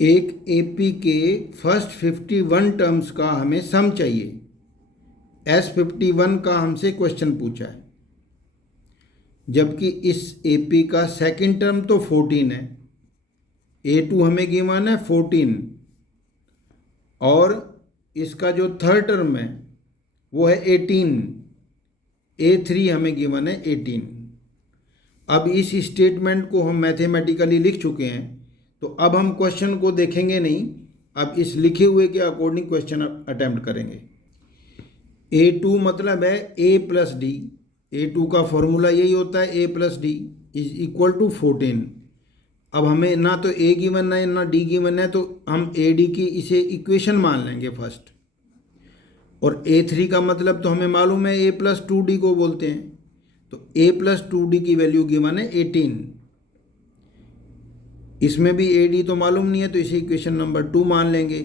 एक एपी के first 51 terms का हमें सम चाहिए। S51 का हमसे क्वेश्चन पूछा है, जबकि इस एपी का सेकंड टर्म तो 14 है। A2 हमें गिवन है 14 और इसका जो थर्ड टर्म है वो है 18। A3 हमें गिवन है 18। अब इस स्टेटमेंट को हम मैथमेटिकली लिख चुके हैं, तो अब हम क्वेश्चन को देखेंगे नहीं, अब इस लिखे हुए के अकॉर्डिंग क्वेश्चन अटेम्प्ट करेंगे। A2 मतलब है A प्लस डी। A2 का फॉर्मूला यही होता है, A plus D is equal to 14। अब हमें ना तो A गिवन है ना D गिवन है, तो हम AD की इसे इक्वेशन मान लेंगे फर्स्ट। और A3 का मतलब तो हमें मालूम है A प्लस 2D को बोलते हैं, तो A प्लस 2D की वैल्यू गिवन है 18। इसमें भी AD तो मालूम नहीं है, तो इसे इक्वेशन नंबर 2 मान लेंगे।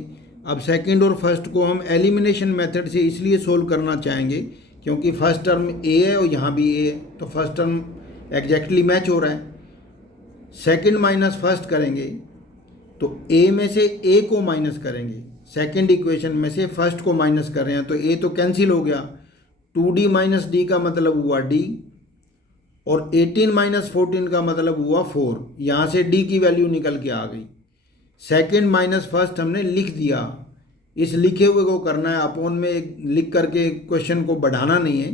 अब सेकंड और फर्स्ट को हम एलिमिनेशन मेथड से इसलिए सोल्व करना चाहेंगे क्योंकि फर्स्ट टर्म A है और यहाँ भी A है, तो फर्स्ट टर्म एग्जैक्टली मैच हो रहा है। सेकंड माइनस फर्स्ट करेंगे तो A में से A को माइनस करेंगे, सेकंड इक्वेशन में से फर्स्ट को माइनस कर रहे हैं तो A तो कैंसिल हो गया। 2D माइनस D का मतलब हुआ D, और 18 माइनस 14 का मतलब हुआ 4। यहाँ से D की वैल्यू निकल के आ गई। सेकंड माइनस फर्स्ट हमने लिख दिया, इस लिखे हुए को करना है, अपॉन में एक लिख करके क्वेश्चन को बढ़ाना नहीं है।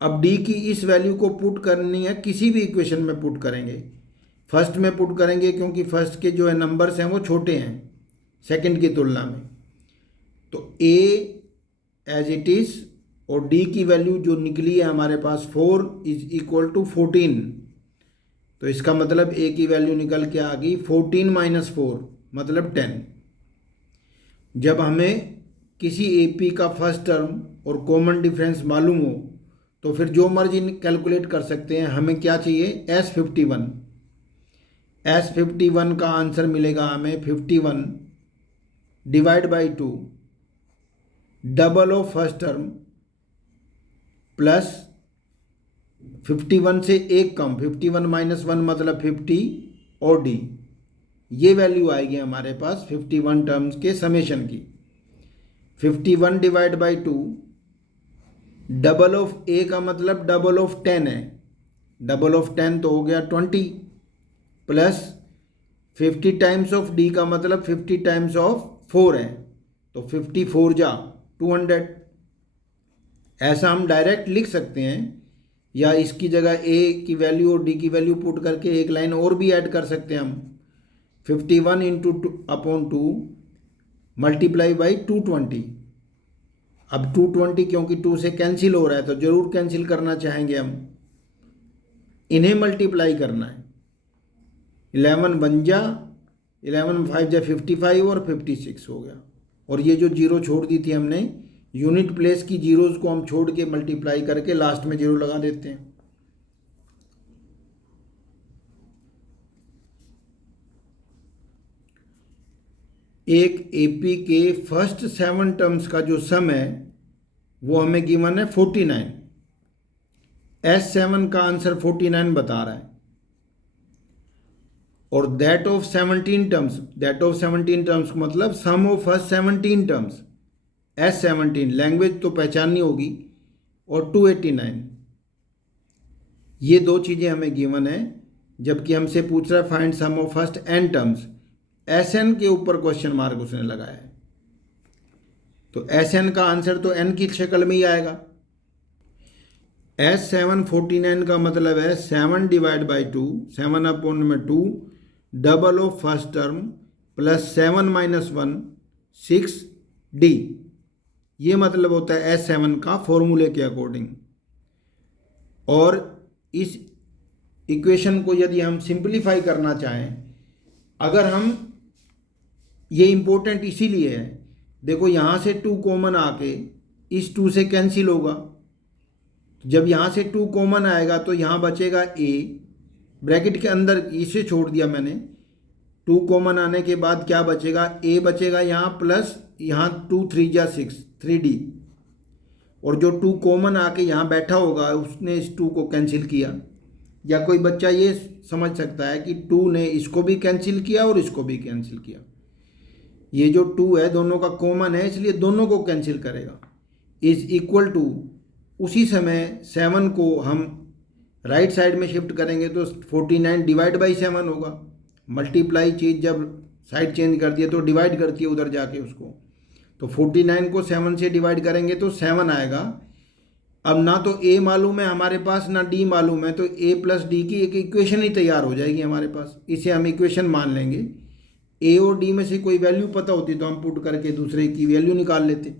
अब D की इस वैल्यू को पुट करनी है, किसी भी इक्वेशन में पुट करेंगे। फर्स्ट में पुट करेंगे क्योंकि फर्स्ट के जो है नंबर्स हैं वो छोटे हैं सेकंड की तुलना में, तो A एज इट इज़ और D की वैल्यू जो निकली है हमारे पास 4 इज इक्वल टू 14। तो इसका मतलब A की वैल्यू निकल के आ गई 14 माइनस 4 मतलब 10। जब हमें किसी AP का फर्स्ट टर्म और कॉमन डिफरेंस मालूम हो तो फिर जो मर्जी कैलकुलेट कर सकते हैं। हमें क्या चाहिए, S51। S51 का आंसर मिलेगा हमें 51 divide by 2 double of first term plus 51 से एक कम 51 माइनस 1 मतलब 50 और D, ये वैल्यू आएगी हमारे पास 51 टर्म्स के समेशन की। 51 divide by 2 double of A का मतलब डबल ऑफ 10 है, डबल ऑफ 10 तो हो गया 20 प्लस 50 टाइम्स ऑफ D का मतलब 50 टाइम्स ऑफ 4 है, तो 54 जा 200। ऐसा हम डायरेक्ट लिख सकते हैं, या इसकी जगह A की वैल्यू और D की वैल्यू पुट करके एक लाइन और भी ऐड कर सकते हैं हम। 51 इंटू अपॉन 2 मल्टीप्लाई बाई 220। अब 220 क्योंकि 2 से कैंसिल हो रहा है तो ज़रूर कैंसिल करना चाहेंगे हम, इन्हें मल्टीप्लाई करना है। 11 बन जा 11 5 जा 55 और 56 हो गया। और ये जो जीरो छोड़ दी थी हमने, यूनिट प्लेस की जीरोज़ को हम छोड़ के मल्टीप्लाई करके लास्ट में जीरो लगा देते हैं। एक एपी के फर्स्ट 7 टर्म्स का जो सम है वो हमें गिवन है 49। S7 का आंसर 49 बता रहा है, और that of 17 terms, that of 17 terms मतलब sum of first 17 terms S17, language तो पहचाननी होगी, और 289। ये दो चीज़ें हमें गिवन है, जबकि हमसे पूछ रहा है find sum of first n terms. Sn के ऊपर क्वेश्चन मार्क उसने लगाया है, तो Sn का आंसर तो n की शक्ल में ही आएगा। S7 49 का मतलब है 7 डिवाइड बाई 2, 7 अपॉन में 2 double of first term plus 7 minus 1 6D, ये मतलब होता है S7 का फॉर्मूले के अकॉर्डिंग। और इस इक्वेशन को यदि हम सिंप्लीफाई करना चाहें, अगर हम, ये इम्पोर्टेंट इसीलिए है, देखो यहाँ से 2 कॉमन आके इस 2 से कैंसिल होगा, जब यहाँ से 2 कॉमन आएगा तो यहाँ बचेगा A, ब्रैकेट के अंदर इसे छोड़ दिया मैंने। 2 कॉमन आने के बाद क्या बचेगा, A बचेगा यहाँ, प्लस यहाँ 2 3 जा 6 3D, और जो 2 कॉमन आके यहाँ बैठा होगा उसने इस 2 को कैंसिल किया। या कोई बच्चा ये समझ सकता है कि 2 ने इसको भी कैंसिल किया और इसको भी कैंसिल किया, ये जो 2 है दोनों का कॉमन है, इसलिए दोनों को कैंसिल करेगा। इज इक्वल टू, उसी समय 7 को हम राइट साइड में शिफ्ट करेंगे तो 49 डिवाइड बाई 7 होगा। मल्टीप्लाई चीज़ जब साइड चेंज करती है तो डिवाइड करती है उधर जाके उसको, तो 49 को 7 से डिवाइड करेंगे तो 7 आएगा। अब ना तो a मालूम है हमारे पास ना d मालूम है, तो a प्लस डी की एक इक्वेशन ही तैयार हो जाएगी हमारे पास। इसे हम इक्वेशन मान लेंगे। a और d में से कोई वैल्यू पता होती तो हम पुट करके दूसरे की वैल्यू निकाल लेते।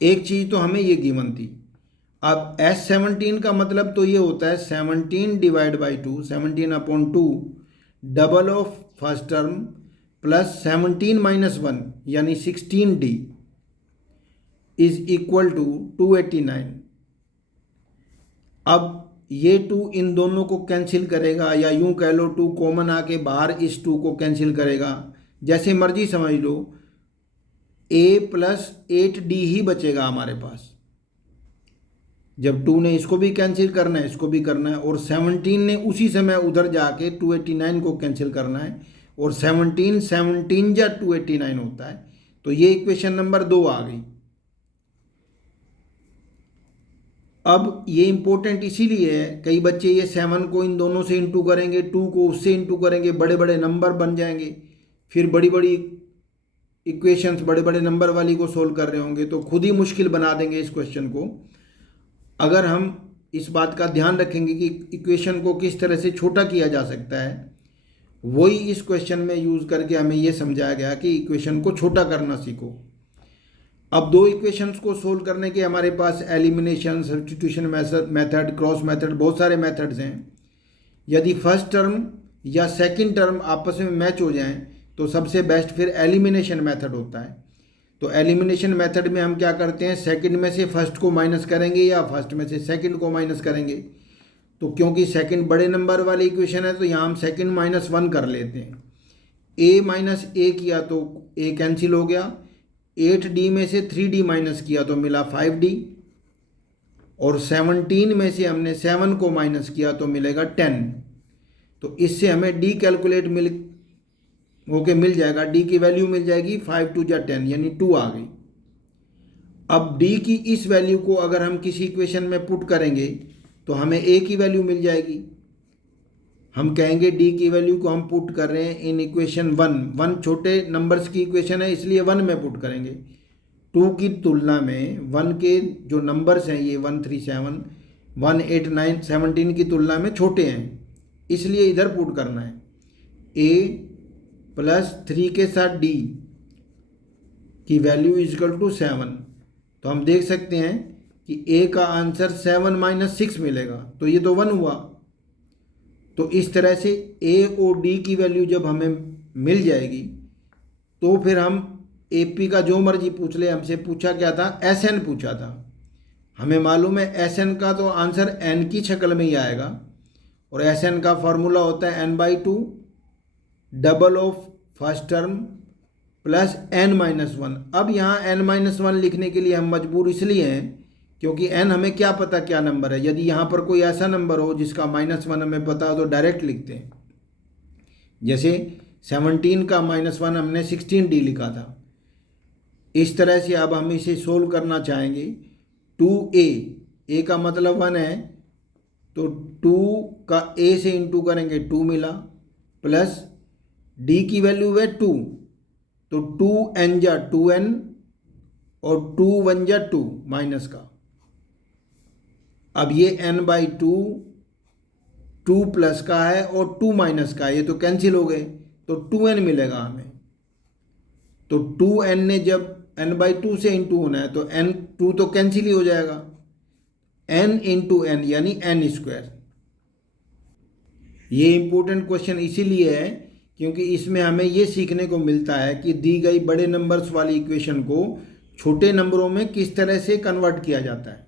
एक चीज़ तो हमें ये गिवन थी। अब S17 का मतलब तो ये होता है 17 divide by 2, 17/2 double of first term plus 17 minus 1 यानी 16d इज इक्वल टू 289। अब ये 2 इन दोनों को कैंसिल करेगा, या यूं कह लो 2 कॉमन आके बाहर इस 2 को कैंसिल करेगा, जैसे मर्जी समझ लो। a प्लस 8d ही बचेगा हमारे पास। जब 2 ने इसको भी कैंसिल करना है, इसको भी करना है, और 17 ने उसी समय उधर जाके 289 को कैंसिल करना है, और 17 या 289 होता है। तो ये इक्वेशन नंबर 2 आ गई। अब ये इंपॉर्टेंट इसीलिए है, कई बच्चे ये 7 को इन दोनों से इंटू करेंगे, 2 को उससे इंटू करेंगे, बड़े बड़े नंबर बन जाएंगे, फिर बड़ी बड़ी इक्वेशंस बड़े बड़े नंबर वाली को सोल्व कर रहे होंगे तो खुद ही मुश्किल बना देंगे इस क्वेश्चन को। अगर हम इस बात का ध्यान रखेंगे कि इक्वेशन को किस तरह से छोटा किया जा सकता है, वही इस क्वेश्चन में यूज़ करके हमें ये समझाया गया कि इक्वेशन को छोटा करना सीखो। अब 2 इक्वेशंस को सोल्व करने के हमारे पास elimination, substitution method, cross method, बहुत सारे मेथड्स हैं। यदि फर्स्ट टर्म या सेकंड टर्म आपस में मैच हो जाएं तो सबसे बेस्ट फिर एलिमिनेशन मेथड होता है। तो एलिमिनेशन मेथड में हम क्या करते हैं, सेकंड में से फर्स्ट को माइनस करेंगे या फर्स्ट में से सेकंड को माइनस करेंगे। तो क्योंकि सेकंड बड़े नंबर वाली इक्वेशन है तो यहाँ हम सेकंड माइनस 1 कर लेते हैं। a माइनस a किया तो a कैंसिल हो गया, 8d में से 3d माइनस किया तो मिला 5d, और 17 में से हमने 7 को माइनस किया तो मिलेगा 10। तो इससे हमें d कैलकुलेट मिल जाएगा, d की वैल्यू मिल जाएगी 5 2 या 10 यानी 2 आ गई। अब d की इस वैल्यू को अगर हम किसी इक्वेशन में पुट करेंगे तो हमें a की वैल्यू मिल जाएगी। हम कहेंगे d की वैल्यू को हम पुट कर रहे हैं इन इक्वेशन 1 छोटे नंबर्स की इक्वेशन है इसलिए 1 में पुट करेंगे। 2 की तुलना में 1 के जो नंबर्स हैं ये 137, 189, 17 की तुलना में छोटे हैं, इसलिए इधर पुट करना है। a प्लस 3 के साथ d की वैल्यू इजकल टू 7। तो हम देख सकते हैं कि a का आंसर 7 माइनस 6 मिलेगा, तो ये तो 1 हुआ। तो इस तरह से a और d की वैल्यू जब हमें मिल जाएगी तो फिर हम AP का जो मर्जी पूछ ले, हमसे पूछा क्या था, SN पूछा था। हमें मालूम है SN का तो आंसर n की शक्ल में ही आएगा, और SN का फॉर्मूला होता है n/2 double of first term plus n-1। अब यहाँ n-1 लिखने के लिए हम मजबूर इसलिए हैं क्योंकि n हमें क्या पता क्या नंबर है। यदि यहाँ पर कोई ऐसा नंबर हो जिसका -1 हमें पता हो तो डायरेक्ट लिखते हैं। जैसे 17 का -1 हमने 16d लिखा था। इस तरह से अब हम इसे सोल्व करना चाहेंगे। 2a का मतलब 1 है, तो 2 का a से इंटू करेंगे 2 मिला, प्लस d की वैल्यू है 2, तो 2n जा 2n और 2 1 जा 2 माइनस का। अब ये n/2 2 प्लस का है और 2 माइनस का है, ये तो कैंसिल हो गए, तो 2n मिलेगा हमें। तो 2n ने जब n/2 से इंटू होना है तो n2 तो कैंसिल ही हो जाएगा, n इंटू n यानी n²। ये इंपॉर्टेंट क्वेश्चन इसीलिए है क्योंकि इसमें हमें ये सीखने को मिलता है कि दी गई बड़े नंबर्स वाली इक्वेशन को छोटे नंबरों में किस तरह से कन्वर्ट किया जाता है।